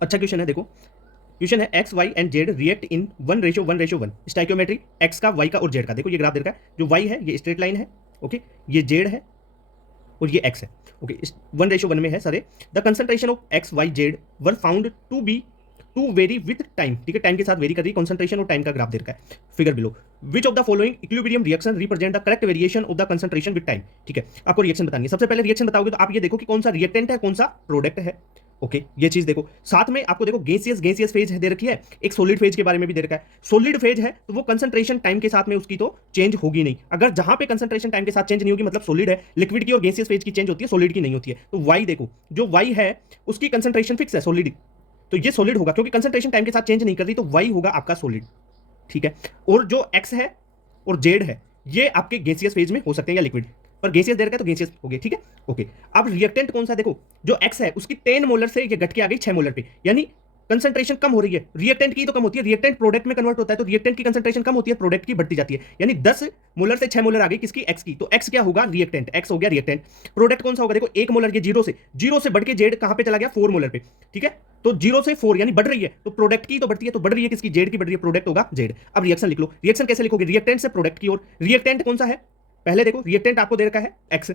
अच्छा क्वेश्चन है, देखो क्वेश्चन है X Y and Z react in 1:1:1 stoichiometry X का वाई का और जेड का। देखो ये ग्राफ दे रखा है, जो वाई है ये स्ट्रेट लाइन है, ओके, ये जेड है और ये एक्स है, ओके, 1:1 में है सारे। The concentration of X Y Z were found to be to vary with time, ठीक है, टाइम के साथ वेरी कर रही है कंसंट्रेशन और टाइम का ग्राफ दे रखा है figure below. Which of the following equilibrium reaction represent the correct variation of the concentration with time, ठीक है, आपको रिएक्शन बतानी है। सबसे पहले रिएक्शन बताओगे तो आप ये देखो कि कौन सा रिएक्टेंट है, कौन सा प्रोडक्ट है, ओके, ये चीज देखो। साथ में आपको देखो गैसियस गैसियस फेज दे रखी है, एक सॉलिड फेज के बारे में भी दे रखा है। सॉलिड फेज है तो वो कंसंट्रेशन टाइम के साथ में उसकी तो चेंज होगी नहीं। अगर जहां पे कंसंट्रेशन टाइम के साथ चेंज नहीं होगी मतलब सॉलिड है, लिक्विड की और गैसियस फेज की चेंज होती है, सॉलिड की नहीं होती है। तो वाई देखो, जो वाई है उसकी कंसंट्रेशन फिक्स है सॉलिड, तो ये सॉलिड होगा क्योंकि कंसंट्रेशन टाइम के साथ चेंज नहीं कर रही, तो वाई होगा आपका सॉलिड, ठीक है। और जो एक्स है और जेड है ये आपके गैसियस फेज में हो सकते हैं या लिक्विड, पर गैसियस दे रखा है तो गैसियस हो गए, ठीक है, ओके। अब रिएक्टेंट कौन सा देखो, जो एक्स है उसकी 10 मोलर से ये घट के आ गई 6 मोलर पे, यानी कंसंट्रेशन कम हो रही है। रिएक्टेंट की तो कम होती है, रिएक्टेंट प्रोडक्ट में कन्वर्ट होता है, तो रिएक्टेंट की कंसंट्रेशन कम होती है, प्रोडक्ट की बढ़ती जाती है, यानी 10 मोलर से 6 मोलर आ गई किसकी, एक्स की, तो एक्स क्या होगा, रिएक्टेंट, एक्स हो गया रिएक्टेंट। प्रोडक्ट कौन सा होगा, देखो 1 मोलर, ये जीरो से बढ़ के जेड कहां पे चला गया, 4 मोलर पे, ठीक है, तो 0 से 4 यानी बढ़ रही है, तो प्रोडक्ट की तो बढ़ती है, तो बढ़ रही है किसकी, जेड की बढ़ रही है, प्रोडक्ट होगा जेड। अब रिएक्शन लिख लो, रिएक्शन कैसे लिखोगे, रिएक्टेंट से प्रोडक्ट की ओर। रिएक्टेंट कौन सा है, पहले देखो रिएक्टेंट आपको दे रखा है एक्स,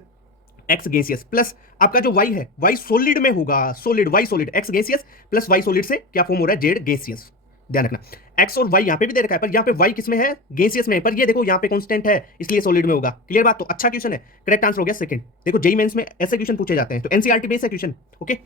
एक्स गैसियस प्लस आपका जो वाई है, वाई सॉलिड में होगा, solid Y solid, X gaseous plus Y solid से क्या फॉर्म हो रहा है, जेड गैसियस। ध्यान रखना एक्स और वाई यहां पे भी दे रखा है, पर यहां पे वाई किस में है, गैसियस में है, पर ये देखो यहां पे कांस्टेंट है इसलिए सॉलिड में होगा। क्लियर बात, तो अच्छा क्वेश्चन है, करेक्ट आंसर हो गया सेकंड। देखो जेई मेंस में ऐसे क्वेश्चन पूछे जाते हैं, तो एनसीईआरटी बेस्ड है क्वेश्चन, ओके।